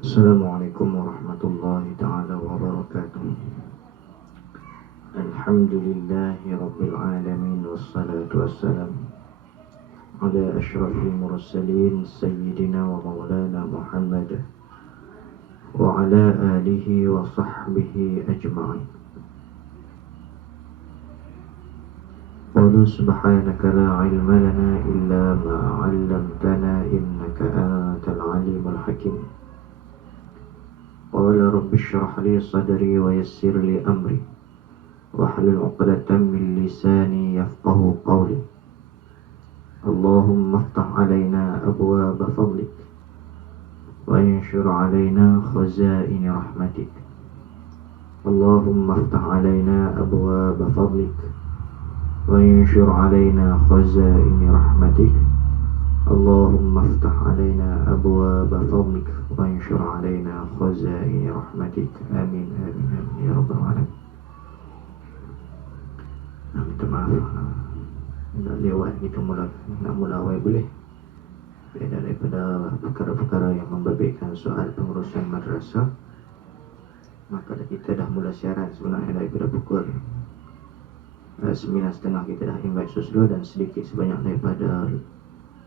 Assalamualaikum warahmatullahi ta'ala wabarakatuh. Alhamdulillahi rabbil alamin. Wassalatu wassalam ala ashrafil mursalin Sayyidina wa maulana Muhammad wa ala alihi wa sahbihi ajma'in. Qalu subhanaka la ilma lana illa ma 'allamtana innaka antal alimul hakim. Qala rabbi shrah li sadri wa yassir li amri wahlul 'uqdatam min lisani yafqahu qawli. Allahumma iftah 'alaina abwaaba fadlik wa anshur 'alaina khazain rahmatik. Allahumma iftah 'alaina abwaaba fadlik wa anshur 'alaina khazain rahmatik. Allahumma iftah 'alaina abwaaba fadlik wa anshur 'alaina khazain rahmatik. Amin amin amin ya rabbal alamin. Minta maaf, nak lewat kita nak mula awal boleh. Beda daripada perkara-perkara yang membabitkan soal pengurusan madrasah, maka kita dah mula siaran sebenarnya daripada pukul 9.30 kita dah invite suslo, dan sedikit sebanyak daripada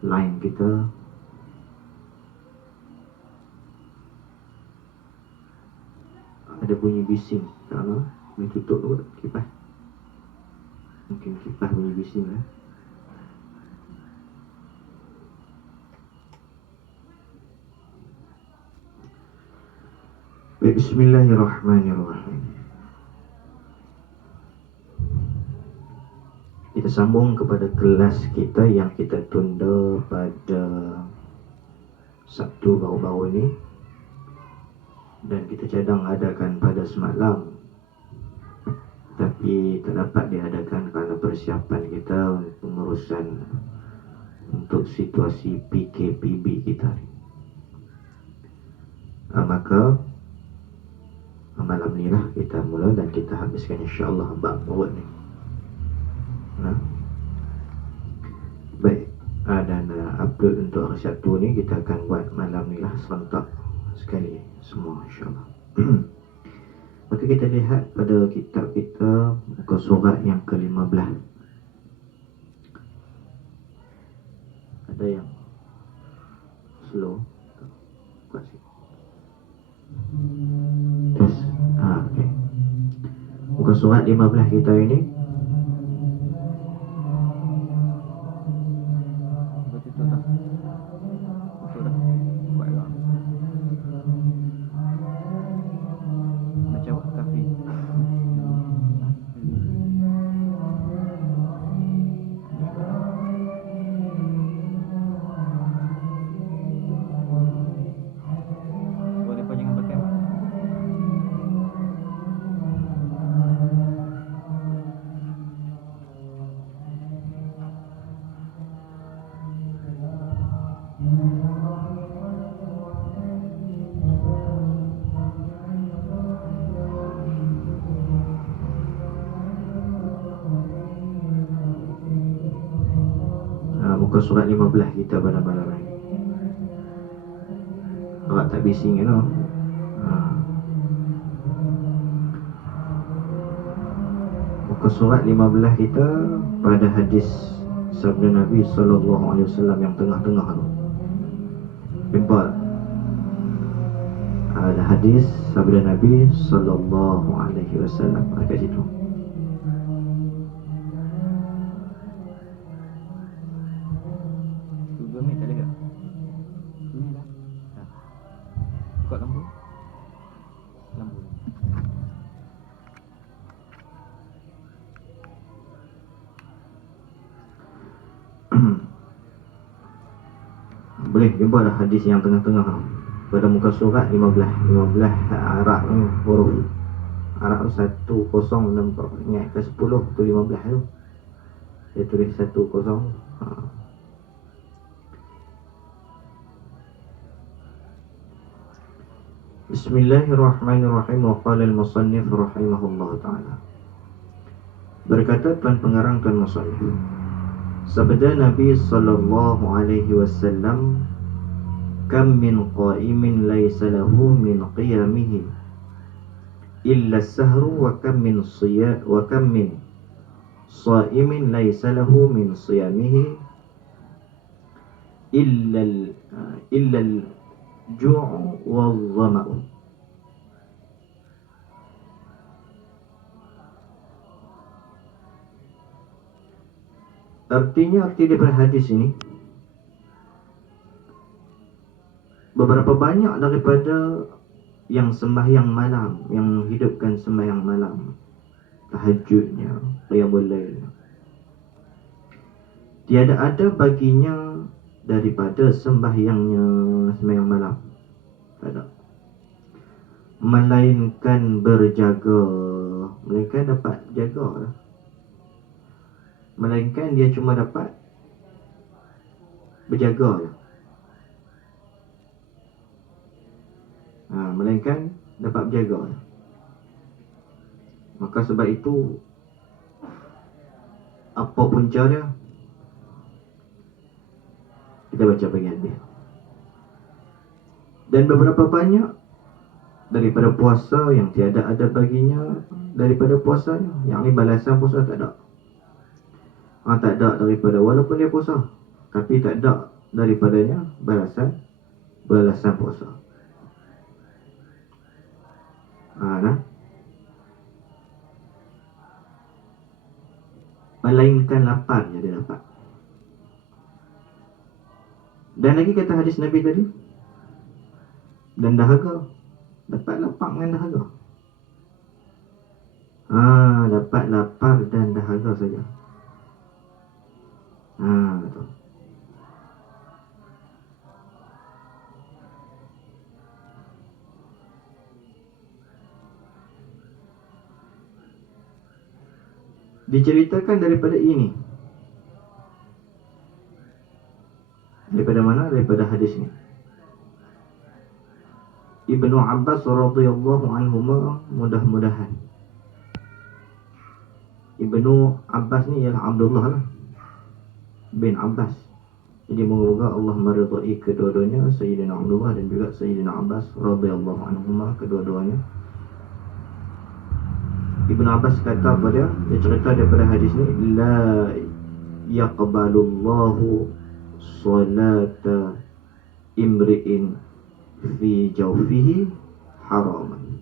line kita ada bunyi bising. Kerana boleh tutup dulu kipas. Mungkin kipas bunyi bising lah. Bismillahirrahmanirrahim. Kita sambung kepada kelas kita yang kita tunda pada Sabtu baru-baru ini, dan kita cadang adakan pada semalam, tapi tak dapat diadakan kerana persiapan kita untuk pengurusan untuk situasi PKPB kita ni. Maka malam ni lah kita mula dan kita habiskan insya-Allah bab perut ni. Baik, dan upload untuk hari Sabtu ni kita akan buat malam ni lah serentak sekali semua insya-Allah. Maka kita lihat pada kitab kita muka surat yang ke-15. Ada yang slow? Kuat sikit. Yes. Okay. Muka surat 15 kita ini. Muka surat 15 kita pada malam ni. Awak tak bising kan? Muka surat 15 kita pada hadis sabda Nabi SAW yang tengah-tengah tu. Jumpa ada hadis sabda Nabi SAW kat situ. Boleh jumpa dah hadis yang tengah-tengah pada muka surat 15 Arab ni, huruf Arab 1064 ingat ke 10 tu 15 tu dia tulis 10. Bismillahirrahmanirrahim. Wa qala al-musannif rahimahullah ta'ala. Berkata tuan pengarang tuan musannif, sabda Nabi sallallahu alaihi wasallam, kam min qa'imin laysa lahu min qiyamihi illa as-sahru wa kam min sha'imin laysa lahu min siyamihi illa al-ju'u wal-dhama'u. Arti daripada hadis ini, beberapa banyak daripada yang sembahyang malam, yang hidupkan sembahyang malam, tahajudnya, qiyamul lail, tiada ada baginya daripada sembahyangnya sembahyang malam, tak ada, melainkan berjaga, melainkan dapat jaga lah. Melainkan dia cuma dapat berjaga lah. Melainkan dapat berjaga lah. Maka sebab itu, apa punca dia, kita baca bagian dia. Dan beberapa banyak daripada puasa yang tiada ada baginya daripada puasanya, yang ni balasan puasa tak ada. Tak ada daripada, walaupun dia puasa, tapi tak ada daripadanya balasan puasa. Melainkan laparnya dia dapat. Dan lagi kata hadis Nabi tadi, dan dahaga, dapat lapar dengan dahaga. Dapat lapar dan dahaga saja. Betul. Diceritakan daripada ini. Daripada mana? Daripada hadis ini. Ibnu Abbas radhiyallahu anhuma, mudah-mudahan. Ibnu Abbas ni ialah Abdullah lah bin Abbas. Jadi moga-moga Allah meridai kedua-duanya, Sayyidina Abdullah dan juga Sayyidina Abbas radhiyallahu anhuma, kedua-duanya. Ibnu Abbas kata apa dia? Dia cerita daripada hadis ni, la yaqbalullahu salata imri'in fi jawfihi haraman.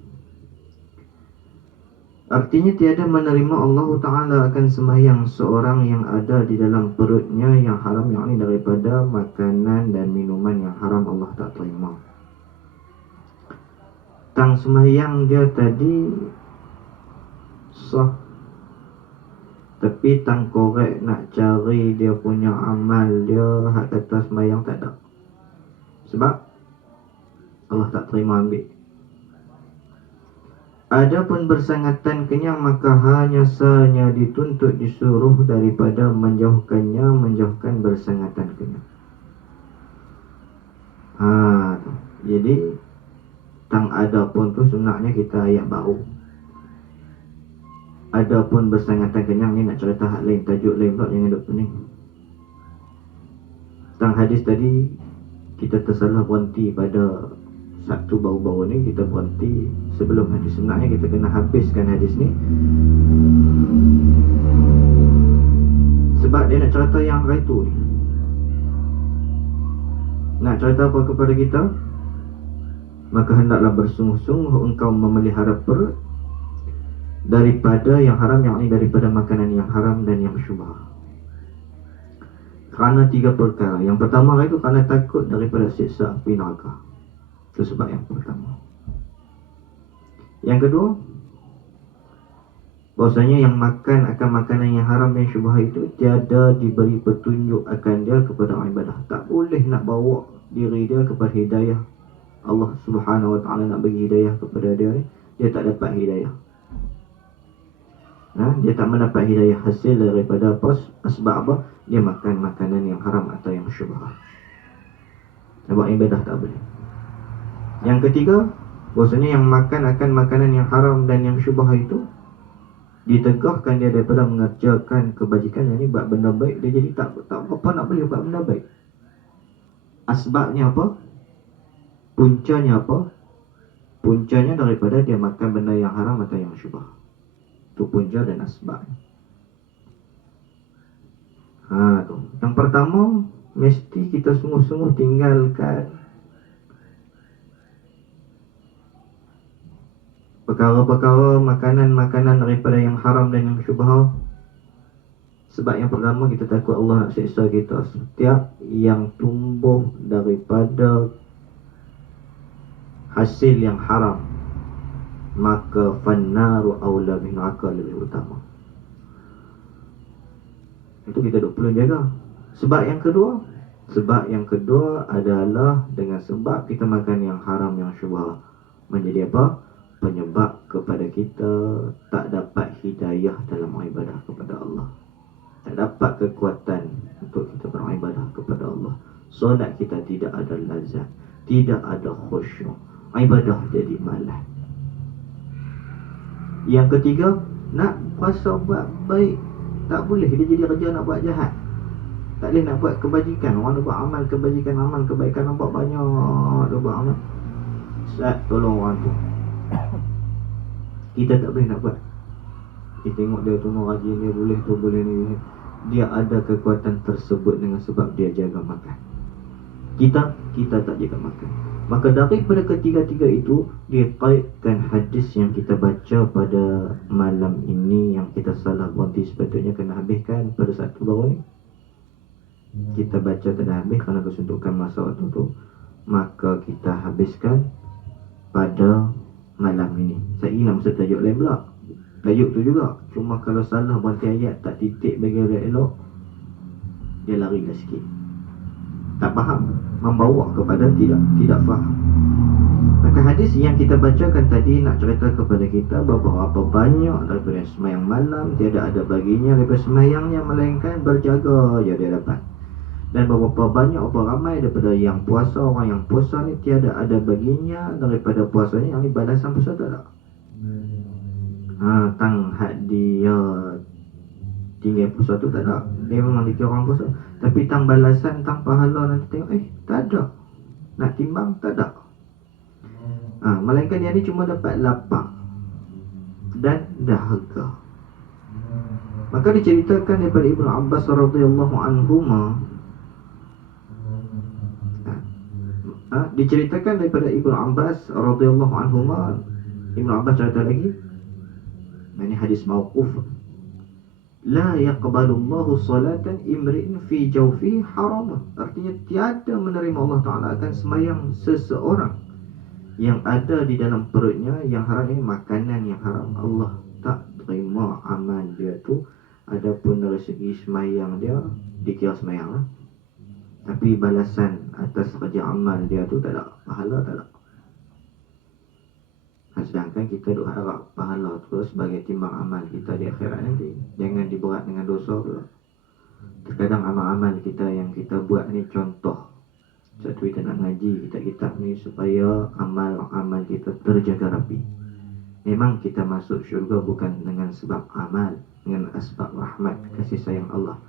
Artinya tiada menerima Allah Ta'ala akan sembahyang seorang yang ada di dalam perutnya yang haram, yang ini daripada makanan dan minuman yang haram, Allah tak terima. Tang sembahyang dia tadi sah, tapi tang korek nak cari dia punya amal dia, hak kata sembahyang tak ada. Sebab Allah tak terima ambil. Adapun bersangatan kenyang, maka hanya sahanya dituntut disuruh daripada menjauhkannya, menjauhkan bersangatan kenyang. Jadi tang ada pun tu sunatnya kita ayat baru. Adapun bersangatan kenyang ni nak cerita hak lain, tajuk lain pula, jangan duk pening. Tang hadis tadi kita tersalah berhenti pada satu baru-baru ni, kita berhenti sebelum hadis. Sebenarnya kita kena habiskan hadis ni, sebab dia nak cerita yang itu ni. Nak cerita apa kepada kita? Maka hendaklah bersungguh-sungguh engkau memelihara perut daripada yang haram, yang ini daripada makanan yang haram dan yang syubhah. Kerana 3 perkara. Yang pertama itu kerana takut daripada siksa api neraka. Itu sebab yang pertama. Yang kedua, bahwasanya yang makan akan makanan yang haram dan syubhah itu tiada diberi petunjuk akan dia kepada ibadah. Tak boleh nak bawa diri dia kepada hidayah. Allah Subhanahu Wa Taala nak bagi hidayah kepada dia ni, dia tak dapat hidayah. Dia tak mendapat hidayah hasil daripada apa? Sebab apa? Dia makan makanan yang haram atau yang syubhah. Sebab ibadah tak boleh. Yang ketiga, bahwasanya yang makan akan makanan yang haram dan yang syubhah itu ditegahkan dia daripada mengerjakan kebajikan. Yang ni buat benda baik, dia jadi tak apa nak boleh buat benda baik. Asbabnya apa? Puncanya apa? Puncanya daripada dia makan benda yang haram atau yang syubhah. Itu punca dan asbab. Tu. Yang pertama, mesti kita sungguh-sungguh tinggalkan perkara-perkara makanan-makanan daripada yang haram dan yang syubhah. Sebab yang pertama, kita takut Allah nak siksa kita. Setiap yang tumbuh daripada hasil yang haram, maka fannaru aula bin neraka lebih utama. Itu kita perlu jaga. Sebab yang kedua adalah dengan sebab kita makan yang haram, yang syubhah, menjadi apa? Penyebab kepada kita tak dapat hidayah dalam ibadah kepada Allah, tak dapat kekuatan untuk kita beribadah kepada Allah. Solat kita tidak ada lazat, tidak ada khusyuk, ibadah jadi malas. Yang ketiga, nak puasa buat baik, tak boleh dia jadi kerja nak buat jahat. Tak boleh nak buat kebajikan. Orang nak buat amal kebajikan, amal kebaikan, nampak banyak dia buat amal. Ustaz, tolong orang tu. Kita tak boleh nak buat. Kita tengok dia tu rajin, dia boleh tu, boleh ni. Dia ada kekuatan tersebut dengan sebab dia jaga makan. Kita tak jaga makan. Maka daripada ketiga-tiga itu, dia kaitkan hadis yang kita baca pada malam ini, yang kita salah berhenti sepatutnya kena habiskan pada saat tu baru ni. Kita baca tak dah habis kerana kesuntukan masa waktu tu, maka kita habiskan pada malam ini. Saya ingat masa tajuk lain pula. Tajuk tu juga, cuma kalau salah berhenti ayat, tak titik bagi elok, dia lari dah sikit, tak faham, membawa kepada tidak faham. Maka hadis yang kita bacakan tadi nak cerita kepada kita berapa banyak daripada sembahyang malam tiada ada baginya daripada sembahyangnya, melainkan berjaga je dia dapat. Dan berapa banyak, berapa ramai daripada yang puasa, orang yang puasa ni tiada ada baginya daripada puasanya, yang ni balasan puasa tak ada. Tang had dia tinggal puasa tu tak ada. Dia memang dikira orang puasa, tapi tang balasan, tang pahala nanti tengok, tak ada. Nak timbang, tak ada. Melainkan dia ni cuma dapat lapang dan dahaga. Maka diceritakan daripada Ibnu Abbas radhiyallahu anhuma, diceritakan daripada Ibnu Abbas radhiyallahu anhuma, Ibnu Abbas cerita lagi, ini hadis mauquf. La yaqbalu Allahu salatan imri'in fi jawfi haram. Artinya tiada menerima Allah Ta'ala akan sembahyang seseorang yang ada di dalam perutnya yang haram, ini makanan yang haram. Allah tak terima amal dia tu. Adapun dari segi sembahyang dia dikira sembahyang lah, tapi balasan atas kerja amal dia tu tak ada, pahala tak ada. Sedangkan kita duk harap pahala tu sebagai timbang amal kita di akhirat nanti. Jangan diberat dengan dosa pula. Terkadang amal-amal kita yang kita buat ni, contoh satu kita nak ngaji kitab-kitab ni supaya amal-amal kita terjaga rapi. Memang kita masuk syurga bukan dengan sebab amal, dengan asbab rahmat kasih sayang Allah,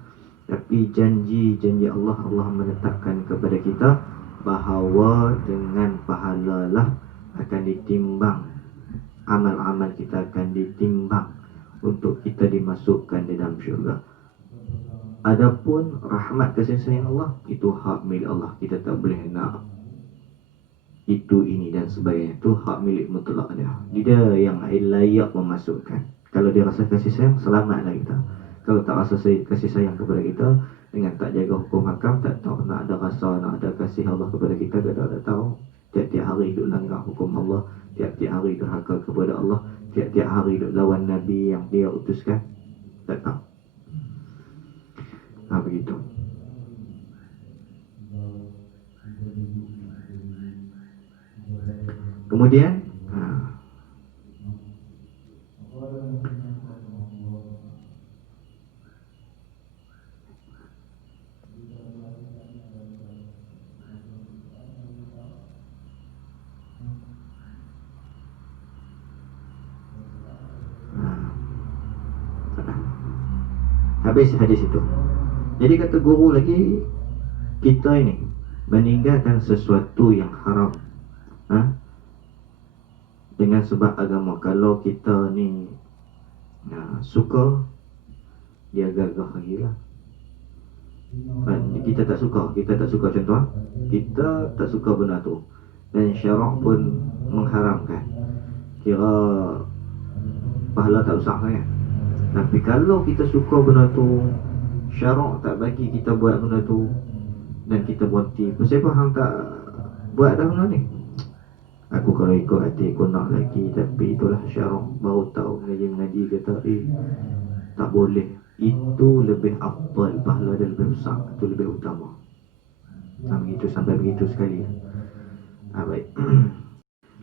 tapi janji Allah menetapkan kepada kita bahawa dengan pahala lah akan ditimbang, amal-amal kita akan ditimbang untuk kita dimasukkan di dalam syurga. Adapun rahmat kasih sayang Allah, itu hak milik Allah. Kita tak boleh nak itu, ini dan sebagainya. Itu hak milik mutlak dia. Dia yang layak memasukkan. Kalau dia rasa kasih sayang, selamatlah kita. Kalau tak rasa kasih sayang kepada kita, dengan tak jaga hukum hakam, tak tahu nak ada rasa, nak ada kasih Allah kepada kita, kita tak tahu. Tiap-tiap hari duduk langgar hukum Allah, tiap-tiap hari durhaka kepada Allah, tiap-tiap hari duduk lawan Nabi yang dia utuskan, tak tahu. Begitu. Kemudian habis hadis itu. Jadi kata guru lagi, kita ini meninggalkan sesuatu yang haram Dengan sebab agama. Kalau kita ni suka, dia gagah lagi lah. Kita tak suka contoh, kita tak suka benda tu dan syarak pun mengharamkan, kira pahala tak usah sangat. Tapi kalau kita suka benda tu, syarak tak bagi kita buat benda tu, dan kita berhenti, kenapa hang tak buat dah benda ni? Aku kalau ikut hati aku nak lagi, tapi itulah syarak. Baru tahu mengaji kata tak boleh. Itu lebih afdal, pahala dia lebih besar, itu lebih utama. Begitu sampai begitu sekali. Baik.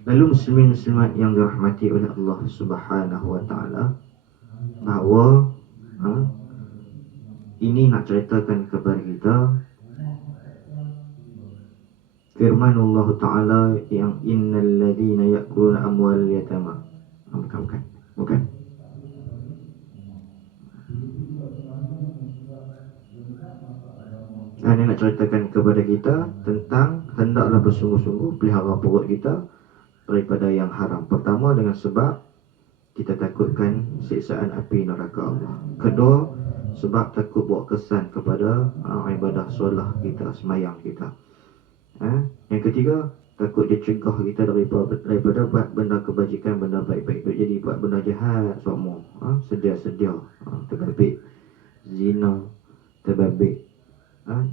Lalu muslimin-muslimat yang dirahmati oleh Allah Subhanahu wa taala, bahawa ini nak ceritakan kepada kita firman Allah Ta'ala yang innal ladhina ya'kuluna amwal yatama. Bukan. Ini nak ceritakan kepada kita tentang hendaklah bersungguh-sungguh pelihara perut kita daripada yang haram. Pertama, dengan sebab kita takutkan siksaan api neraka Allah. Kedua, sebab takut buat kesan kepada ibadah solat kita, semayang kita. Yang ketiga, takut dia cegah kita daripada buat benda kebajikan, benda baik-baik. Jadi buat benda jahat semua, sedia-sedia, terbabit zina, terbabit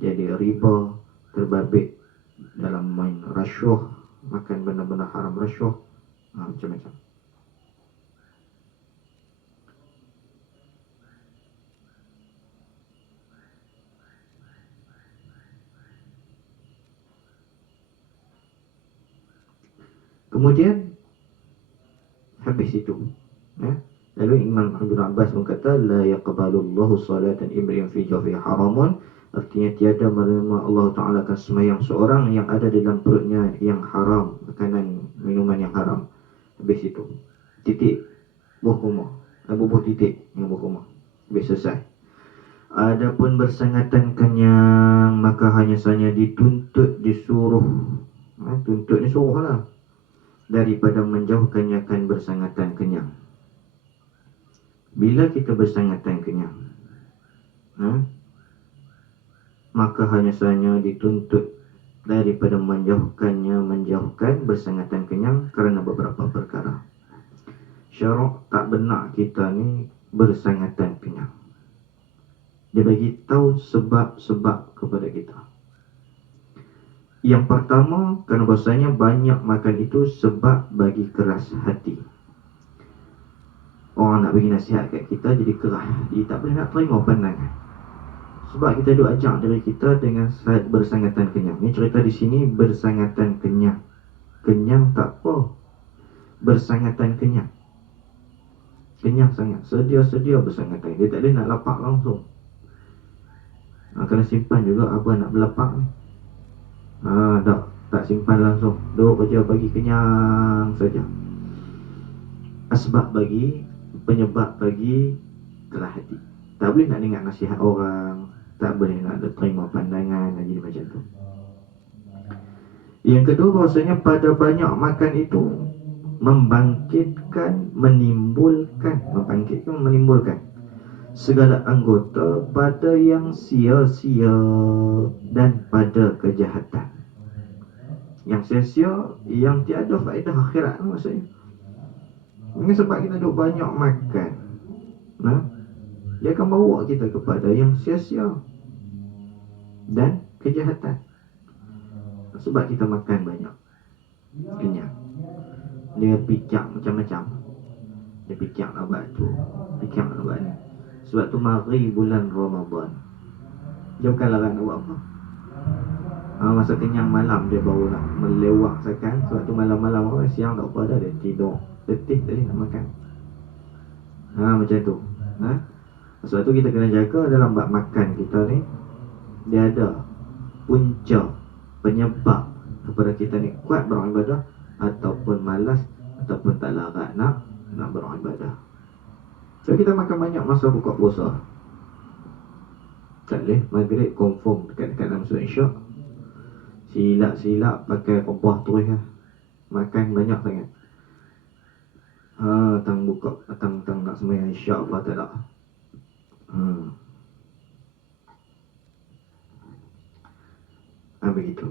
jadi riba, terbabit dalam main rasuah, makan benda-benda haram rasuah, macam-macam. Kemudian habis itu, lalu Imam Ibn Abbas berkata, la yaqbalullahu salatan imri'in fi jawfihi haramun. Artinya tiada menerima Allah Ta'ala akan semayang seorang yang ada dalam perutnya yang haram, makanan, minuman yang haram. Habis itu, titik, buh titik yang buh. Habis selesai. Adapun bersangatan kenyang, maka hanya saja disuruh tuntut ni suruh lah, daripada menjauhkannya akan bersangatan kenyang. Bila kita bersangatan kenyang, maka hanya saja dituntut daripada menjauhkan bersangatan kenyang kerana beberapa perkara. Syarak tak benar kita ni bersangatan kenyang. Dia bagi tahu sebab-sebab kepada kita. Yang pertama, kerana bahasanya banyak makan itu sebab bagi keras hati. Orang nak bagi nasihat kat kita jadi keras, dia tak boleh nak terima pandangan. Sebab kita duk ajak diri kita dengan bersangatan kenyang. Ni cerita di sini bersangatan kenyang. Kenyang tak apa, bersangatan kenyang. Kenyang sangat, sedia-sedia bersangatan. Dia tak boleh nak lapak langsung. Kena simpan juga apa nak berlapak ni. Tak simpan langsung, duduk kerja bagi kenyang saja. Penyebab bagi keras hati. Tak boleh nak dengar nasihat orang, tak boleh nak terima pandangan, jadi macam tu. Yang kedua, bahasanya pada banyak makan itu menimbulkan segala anggota pada yang sia-sia dan pada kejahatan. Yang sia-sia, yang tiada faedah akhirat maksudnya. Ini sebab kita duk banyak makan, dia akan bawa kita kepada yang sia-sia dan kejahatan. Sebab kita makan banyak, kenyang, dia picak macam-macam. Dia picak nak buat tu, picak nak buat ni. Sebab tu mari bulan Ramadan, dia bukan larang nak buat apa. Masa kenyang malam dia baru nak melewakkan. Sebab tu malam-malam siang tak apa dah, dia tidur letih tadi nak makan. Macam tu. Sebab tu kita kena jaga dalam bab makan kita ni. Dia ada punca, penyebab kepada kita ni kuat beribadah ataupun malas ataupun tak larat nak beribadah. So kita makan banyak masa buka puasa, tak boleh. Maghrib confirm dekat-dekat dalam surah Isyak, silap-silap pakai kubah terus lah. makan banyak sangat. Tang buka, tang nak sembahyang isyak apa tak ada. Begitu.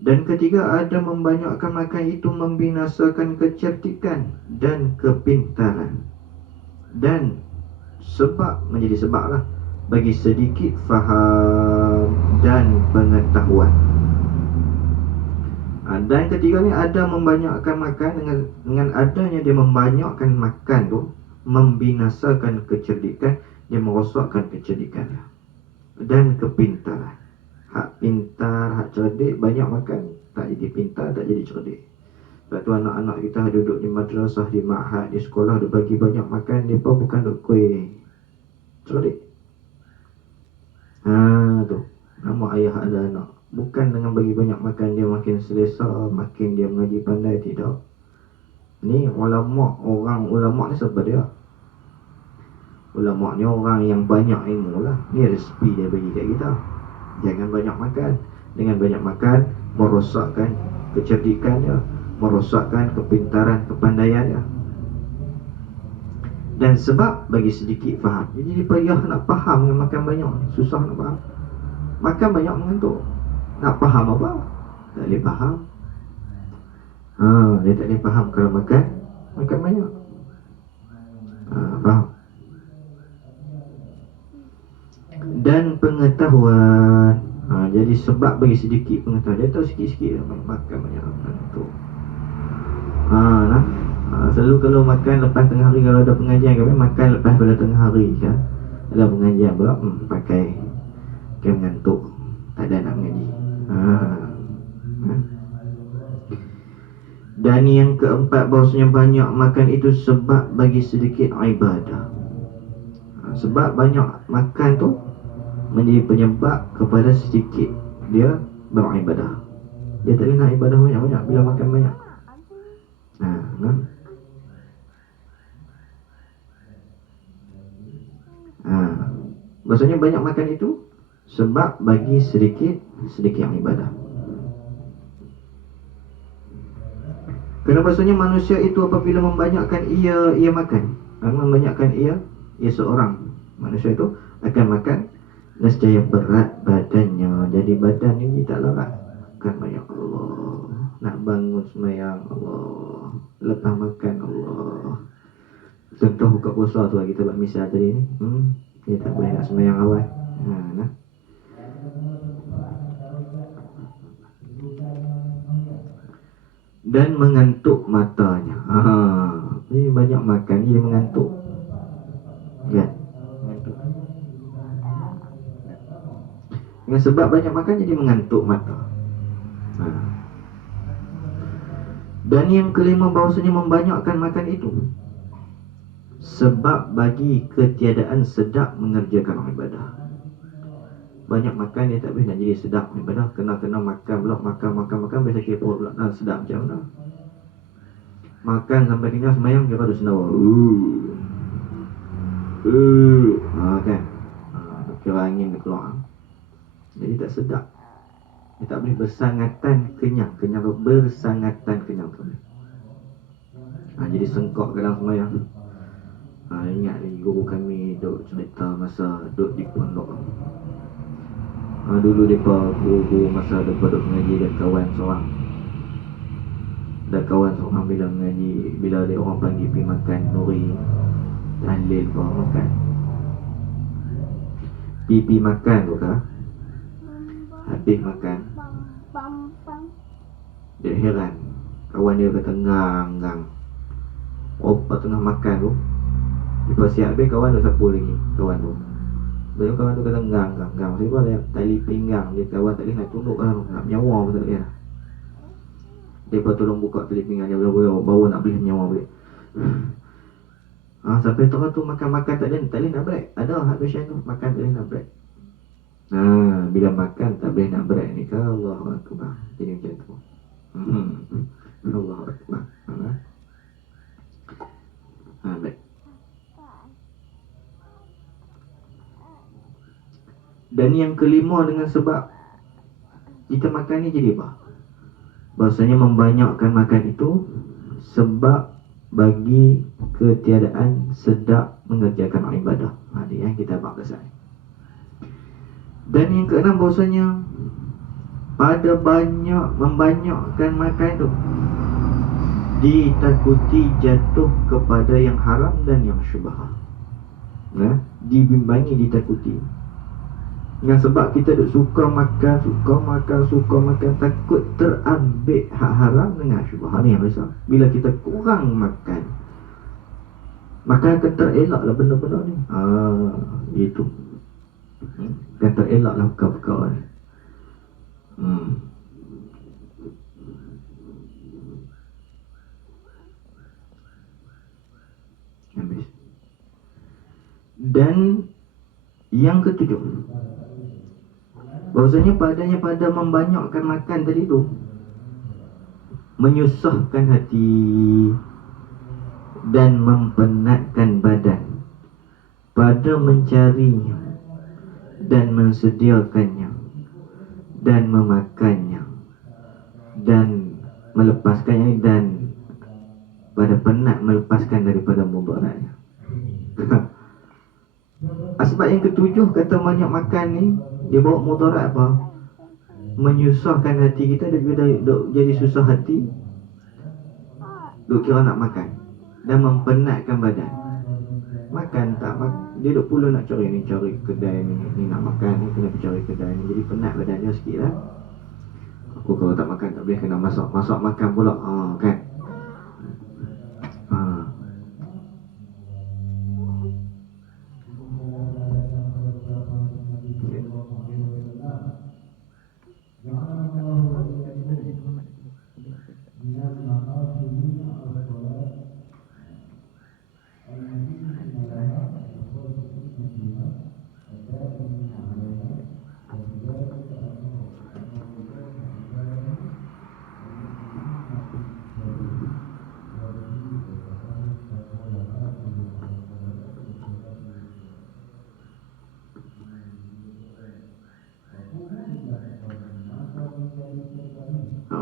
Dan ketiga, ada membanyakkan makan itu membinasakan kecerdikan dan kepintaran. Dan sebab, menjadi sebab lah, bagi sedikit faham dan pengetahuan. Dan ketiga ni, ada membanyakkan makan, dengan adanya dia membanyakkan makan tu, membinasakan kecerdikan, dia merosakkan kecerdikannya dan kepintaran. Hak pintar, hak cerdik, banyak makan, tak jadi pintar, tak jadi cerdik. Sebab tu anak-anak kita duduk di madrasah, di ma'had, di sekolah, dia bagi banyak makan, dia pun bukan duk kuih cerdik. Tu nama ayah ada anak. Bukan dengan bagi banyak makan dia makin selesa, makin dia mengaji pandai, tidak. Ni ulama', orang ulama' ni siapa dia? Ulama' ni orang yang banyak ilmu lah. Ni rezeki dia bagi kat kita. Jangan banyak makan. Dengan banyak makan merosakkan kecerdikannya, merosakkan kepintaran, kepandaiannya. Dan sebab bagi sedikit faham. Jadi payah nak faham dengan makan banyak. Susah nak faham. Makan banyak mengantuk. Nak faham apa? Tak boleh faham. Dia tak boleh faham kalau makan banyak. Faham? Dan pengetahuan. Jadi sebab bagi sedikit pengetahuan. Dia tahu sikit-sikit makan banyak mengantuk. Selalu kalau makan lepas tengah hari, kalau ada pengajian kami makan lepas pada tengah hari kan. Ada pengajian pula pakai mengantuk, tak ada nak mengaji. Dan yang keempat, bahawasanya banyak makan itu sebab bagi sedikit ibadah. Sebab banyak makan tu menjadi penyebab kepada sedikit dia beribadah. Dia tak boleh nak ibadah banyak-banyak bila makan banyak. Maksudnya banyak makan itu sebab bagi sedikit ibadah. Kerana maksudnya manusia itu apabila membanyakkan ia makan, membanyakkan ia seorang manusia itu akan makan nescaya berat badannya. Jadi badan ini tak larat. Kan banyak Allah, nak bangun sembahyang Allah, lepas makan Allah. Contoh buka puasa tu kita buat misal tadi ni. Dia tak boleh nak sembahyang awal. Dan mengantuk matanya. Ini banyak makan dia mengantuk. Ya. Mengantuk. Dengan sebab banyak makan jadi mengantuk mata. Dan yang kelima, bahawasanya membanyakkan makan itu sebab bagi ketiadaan sedap mengerjakan ibadah. Banyak makan dia tak boleh nak jadi sedap ibadah. Kena makan pula, makan biasa kira perut pula. Sedap macam mana? Makan sampai kenyang sembahyang kira ada senawa. Kan? Kira angin dia keluar. Jadi tak sedap. Dia tak boleh bersangatan kenyang. Bersangatan kenyang tu. Jadi sengkok kadang sembahyang. Ingat lagi guru kami duk cerita masa duk di pondok. Dulu mereka guru masa mereka duk mengaji dan kawan seorang. Dan kawan seorang bila mengaji, bila ada orang panggil pergi makan nuri, tahlil kau makan. Pipi makan tu kah? Habis makan, dia heran. Kawan dia kata ngang. Opa tengah makan tu, lepas siap habis kawan tu sapu lagi. Kawan tu kata ngang. Sebab dia tali pinggang dia, kawan tak boleh nak tunduk lah, nak menyawa pun tak boleh lah. Dia tolong buka tali pinggang dia, baru nak boleh menyawa balik. Sampai tengah tu makan tak boleh nak break. Ada habis tu makan tak boleh nak break. Bila makan tak boleh nak break ni, Allahu Akbar. Jadi macam tu. Allahu Akbar. Baik. Dan yang kelima, dengan sebab kita makan ni jadi apa? Bahasanya membanyakkan makan itu sebab bagi ketiadaan sedap mengerjakan ibadah. Dia yang kita abang kesan. Dan yang keenam, bahasanya pada membanyakkan makan itu ditakuti jatuh kepada yang haram dan yang syubhah. Dibimbangi, ditakuti. Dengan sebab kita duk suka makan, takut terambil hak haram dengan syubhah. Ni yang risau. Bila kita kurang makan, maka akan terelaklah benda-benda ni. Gitu. Akan terelaklah perkara-perkara ni. Habis. Dan yang ketujuh, bahawasanya pada membanyakkan makan tadi tu menyusahkan hati dan mempenatkan badan pada mencarinya dan mensediakannya dan memakannya dan melepaskannya, dan pada penat melepaskan daripada mudaratnya. Sebab yang ketujuh kata banyak makan ni, dia bawa mudarat apa? Menyusahkan hati kita. Dia jadi susah hati, duk kira nak makan, dan mempenatkan badan. Makan tak dia duk pula nak cari ni, cari kedai ni nak makan ni, kena cari kedai ni. Jadi penat badan dia sikit lah. Aku kalau tak makan tak boleh, kena masak makan pula. Kan.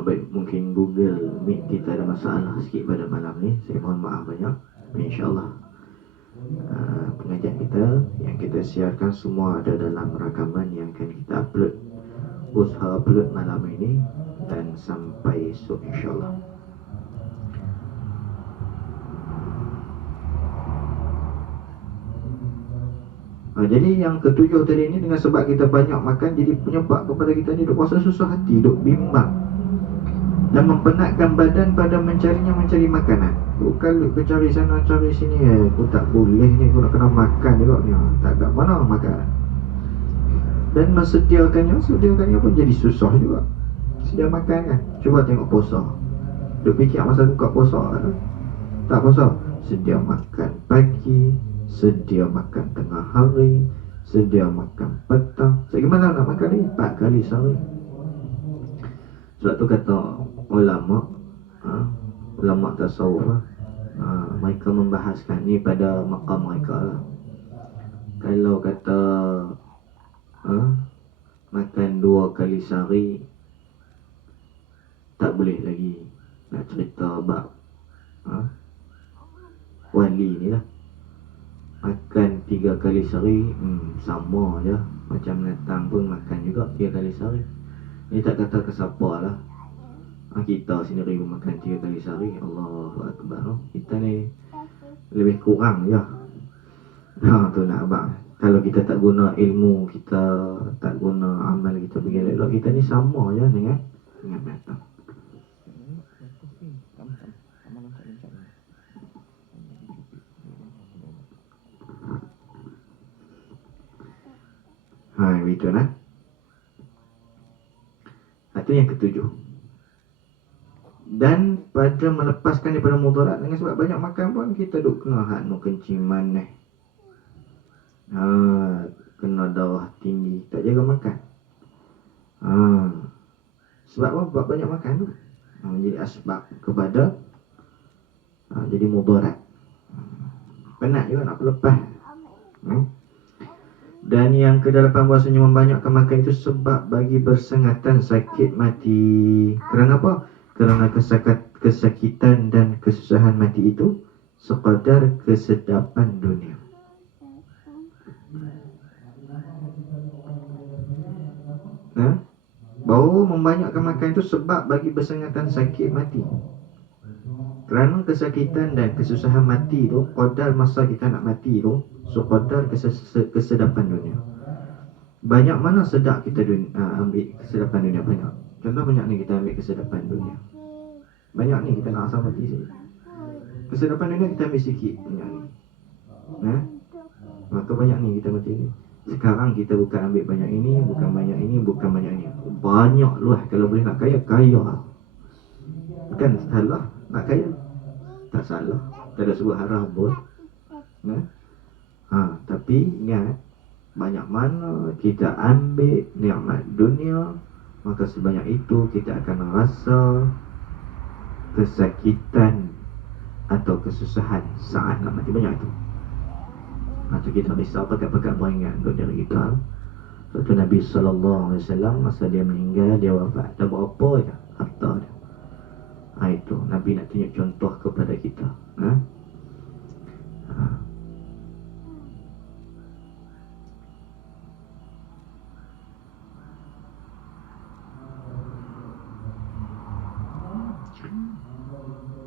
Baik, mungkin Google Meet kita ada masalah sikit pada malam ni. Saya mohon maaf banyak. InsyaAllah pengajian kita yang kita siarkan semua ada dalam rakaman yang akan kita upload. Usaha upload malam ini dan sampai esok insyaAllah. Jadi yang ketujuh tadi ni, dengan sebab kita banyak makan, jadi penyebab kepada kita ni duk rasa susah hati, duk bimbang dan mempenatkan badan pada mencari makanan. Bukan duk cari sana cari sini, aku tak boleh ni, aku nak kena makan juga ni, tak ada mana makan. Dan sediakannya pun jadi susah juga. Sedia makan kan. Cuba tengok puasa, duk fikir masa buka puasa kan? Tak puasa, sedia makan pagi, sedia makan tengah hari, sedia makan petang. Bagaimana nak makan ni? 4 kali sehari. Sebab tu kata ulama tasawuf, mereka membahaskan ni pada maqam mereka lah. Kalau kata makan 2 kali sehari, tak boleh lagi nak cerita bab wali ni lah. Makan 3 kali sehari, sama je. Macam datang pun makan juga 3 kali sehari. Ni tak kata ke siapa lah. Kita sendiri pun makan 3 kali sehari. Allahu Akbar. Kita ni lebih kurang je. Tu nak abang. Kalau kita tak guna ilmu, kita tak guna amal kita begini elok, kita ni sama je dengan datang. Begitu lah. Itu yang ketujuh. Dan pada melepaskan daripada mudarat, dengan sebab banyak makan pun kita duk kena hak no kenciman kena darah tinggi, tak jaga makan. Sebab apa? Sebab banyak makan tu menjadi asbab kepada jadi mudarat. Penat juga nak lepas. Dan yang ke-8 bahasanya membanyakkan makan itu sebab bagi bersengatan sakit mati. Kerana apa? Kerana kesakitan dan kesusahan mati itu sekadar kesedapan dunia. Bahawa membanyakkan makan itu sebab bagi bersengatan sakit mati. Kerana kesakitan dan kesusahan mati itu, qadar masa kita nak mati itu, sekadar kesedapan dunia. Banyak mana sedap kita ambil kesedapan dunia banyak. Contoh banyak ni kita ambil kesedapan dunia. Banyak ni kita nak asal mati saja. Kesedapan dunia kita ambil sikit banyak ni. Maka banyak ni kita mati ni. Sekarang kita bukan ambil banyak ini, bukan banyak ini, bukan banyak ini. Banyak luah. Kalau boleh nak kaya, kaya. Bukan salah nak kaya. Tak salah. Tak ada sebuah haram pun. Tapi ingat, banyak mana kita ambil nikmat dunia, maka sebanyak itu kita akan rasa kesakitan atau kesusahan saat nak mati. Banyak itu. Atau kita risau pekat-pekat beringat untuk diri kita. Suatu Nabi SAW masa dia meninggal, dia wafat, tak berapa je harta dia. Itu Nabi nak tunjuk contoh kepada kita.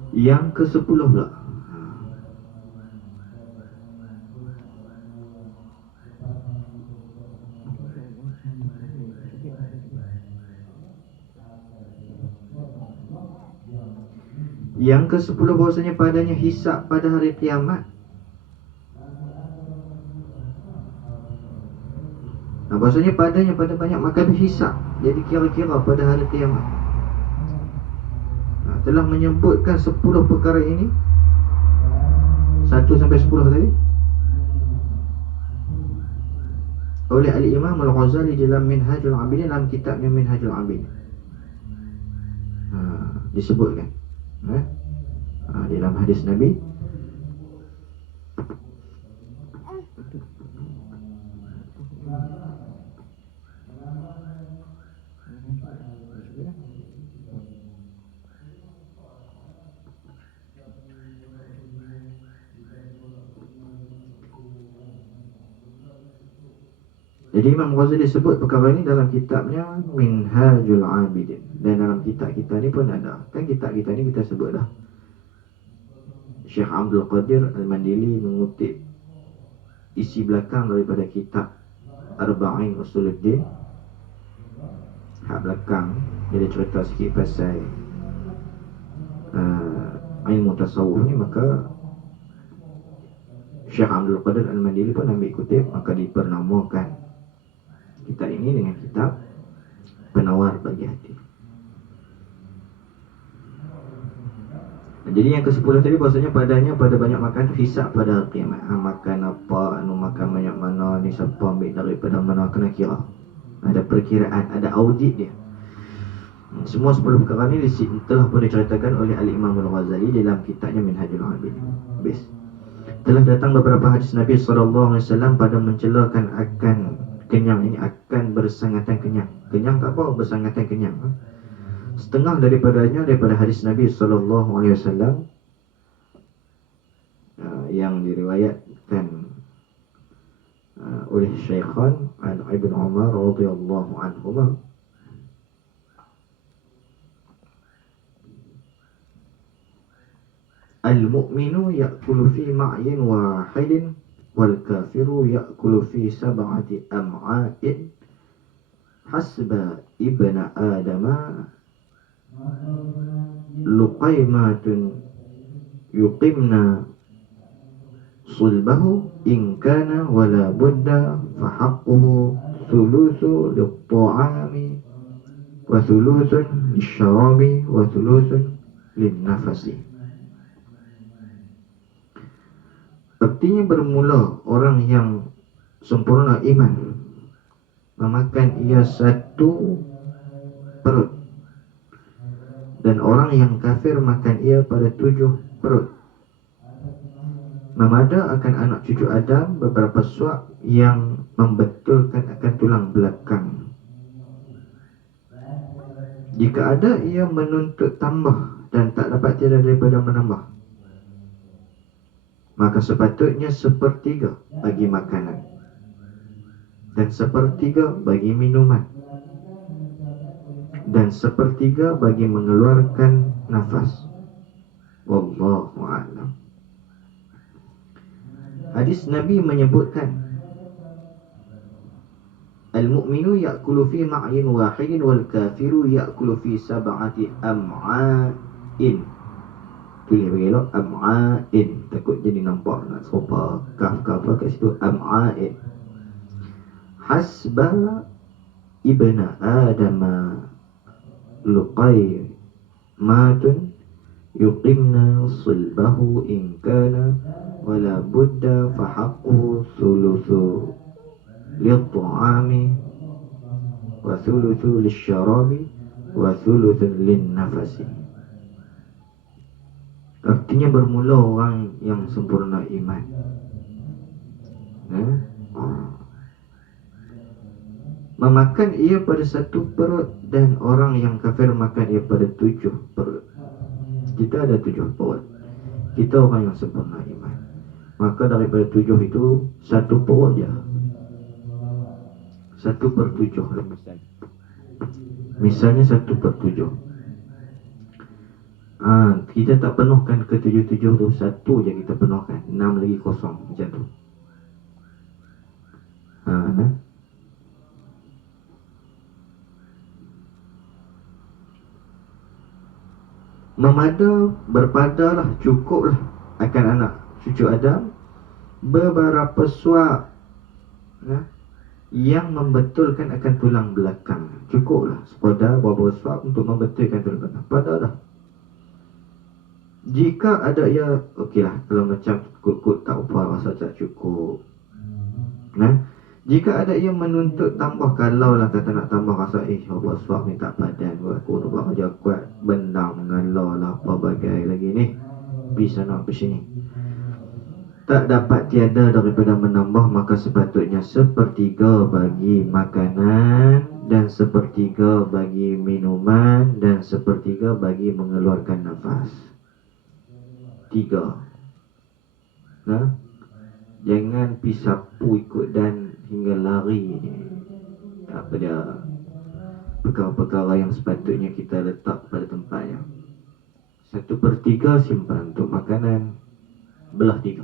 Yang ke-10 pula. Yang ke-10 bahasanya padanya hisab pada hari kiamat. Bahasanya padanya pada banyak makan hisab. Jadi kira-kira pada hari kiamat. Telah menyebutkan 10 perkara ini 1 sampai 10 tadi oleh Al-Imam Al-Ghazali dalam Minhajul Abidin, dalam kitabnya Minhajul Abidin. Disebutkan dalam hadis Nabi. Jadi Imam Ghazali sebut perkara ini dalam kitabnya Minhajul Abidin. Dan dalam kitab kita ni pun ada. Kan kitab kita ni kita sebut dah. Syekh Abdul Qadir Al-Mandili mengutip isi belakang daripada kitab Arba'in Usuluddin. Hak belakang dia cerita sikit pasal ilmu tasawuf ni, maka Syekh Abdul Qadir Al-Mandili pun ambil kutip, maka dipernamakan kitab ini dengan kitab Penawar Bagi Hati. Jadi yang ke-10 tadi bahasanya padanya pada banyak makan tu hisab pada kiamat. Makan apa, makan banyak mana, ni siapa ambil daripada mana, kena kira. Ada perkiraan, ada audit dia. Semua 10 perkara ni telah pun diceritakan oleh Al-Imam Al-Ghazali dalam kitabnya Minhajul Abidin. Best. Telah datang beberapa hadis Nabi SAW pada mencelakan akan kenyang ini, akan bersangatan kenyang. Kenyang tak apa, bersangatan kenyang. Setengah daripadanya daripada hadis Nabi SAW yang diriwayatkan oleh Syaikhan Ibn Umar radhiyallahu anhuma. Al-mu'minu ya'kulu fi ma'yin wahidin wal kafiru ya'kulu fi sab'ati am'a'in hasba ibna adama luqaymatun yuqimna sulbahu in kana wala budda fahaqquhu thuluthu lit-ta'ami wa thuluthun lisyarabi wa thuluthun lin-nafasi. Artinya bermula orang yang sempurna iman memakan ia satu perut, dan orang yang kafir makan ia pada 7 perut. memada akan anak cucu Adam beberapa suap yang membetulkan akan tulang belakang. Jika ada ia menuntut tambah dan tak dapat tiada daripada menambah, maka sepatutnya sepertiga bagi makanan dan sepertiga bagi minuman dan sepertiga bagi mengeluarkan nafas. Wallahu a'lam. Hadis Nabi menyebutkan, al-mu'minu ya'kulu fi ma'in wahidin wal kafiru ya'kulu fi sab'ati am'ain. Tulis bagi elok, am'ain. Takut jadi nampak nak serupa kaf-kaf kat situ, am'ain. Hasba ibna adama luqaymatun yuqimna sulbahu in kana wala budda fahaqquhu thuluthu lil-ta'ami wa thuluthu lisyarabi wa thuluthu lin-nafasi. Artinya bermula orang yang sempurna iman, memakan ia pada satu perut, dan orang yang kafir makan ia pada 7 perut. Kita ada 7 perut. Kita orang yang sempurna iman, maka daripada 7 itu 1 perut je, 1/7 lah misalnya 1/7. Kita tak penuhkan ke 7 tu, 1 je kita penuhkan, 6 lagi kosong macam tu. Memada, berpadalah, cukuplah akan anak cucu Adam beberapa suap yang membetulkan akan tulang belakang. Cukuplah sepada beberapa suap untuk membetulkan tulang belakang. Padalah. Jika ada ia, okeylah, kalau macam kut-kut tak apa, rasa tak cukup. Jika ada ia menuntut tambah, kalau lah kata nak tambah, rasa apa suap ni tak padan, aku nak buat kerja kuat, bendang mengalau lah apa bagai lagi ni, bisa nak ke sini, tak dapat tiada daripada menambah, maka sepatutnya sepertiga bagi makanan dan sepertiga bagi minuman dan sepertiga bagi mengeluarkan nafas. 3. Jangan pi sapu ikut dan hingga lari. Apa dia, perkara-perkara yang sepatutnya kita letak pada tempatnya. 1/3 simpan untuk makanan, belah 3.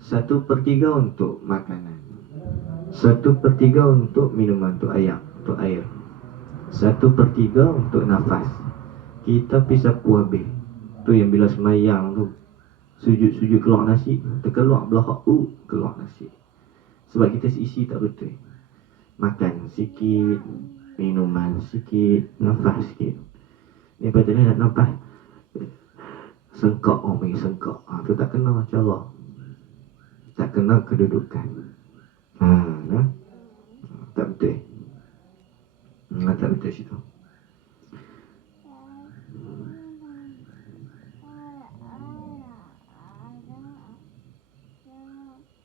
Satu per 3 untuk makanan, 1/3 untuk minuman, untuk air, 1/3 untuk nafas. Kita pergi sapu habis. Tu yang bila semayang tu, sujud-sujud keluar nasi, terkeluar belahak, keluar nasi. Sebab kita isi tak betul. Makan sikit, minuman sikit, nafas sikit. Ni patutnya nak nafas sengkak, main sengkak. Tu tak kena cara, tak kena kedudukan. Tak betul. Tak betul situ.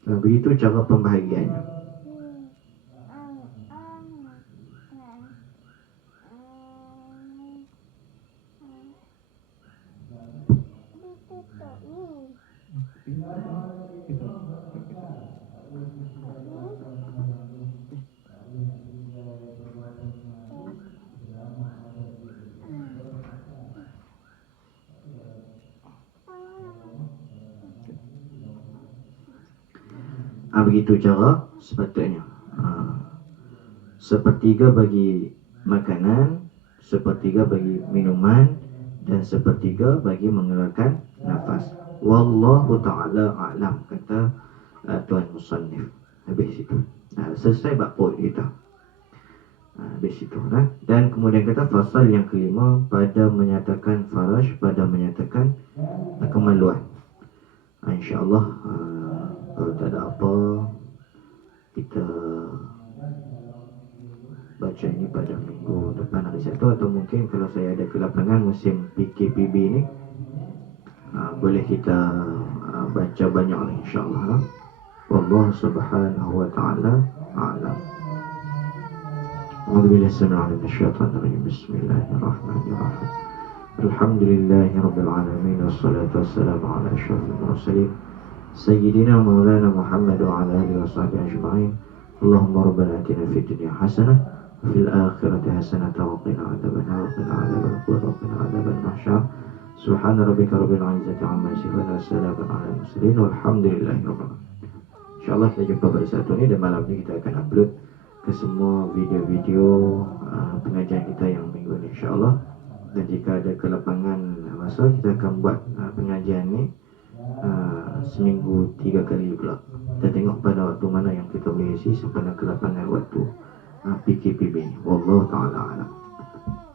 Begitu cara pembahagiannya. Begitu cara sepatutnya. Sepertiga bagi makanan, sepertiga bagi minuman, dan sepertiga bagi mengeluarkan nafas. Wallahu ta'ala a'lam, kata Tuan Musannif. Habis itu, selesai bab poin kita. Habis itu, dan kemudian kata fasal yang kelima, pada menyatakan faraj, pada menyatakan kemaluan. InsyaAllah, kalau tak ada apa, kita baca ini pada minggu depan hari Sabtu, atau mungkin kalau saya ada kelapangan musim PKPB ini, boleh kita baca banyak lah insyaAllah. Wallahu subhanahu wa ta'ala a'lam. A'udzu billahi samil 'alim minasyaitonir rajim. Bismillahirrahmanirrahim. Alhamdulillahi rabbil alamin, wassalatu wassalamu ala asyrafil mursalin sayyidina maulana Muhammad wa ala alihi washabbihi ajma'in. Allahumma rabbana atina fid dunya hasanah wa fil akhirati hasanah wa qina adzabannar wa qina adzabannar wa qina adzaban mahsyar. Subhana rabbika rabbil izzati amma yasifun wa salamun alal mursalin walhamdulillahi rabbil alamin. InsyaAllah kita jumpa pada saat ini, dan malam ini kita akan upload ke semua video-video pengajian kita yang minggu ini insyaAllah. Dan jika ada kelapangan masa, kita akan buat pengajian ini seminggu 3 kali pula. Kita tengok pada waktu mana yang kita boleh isi, sampai kelapangan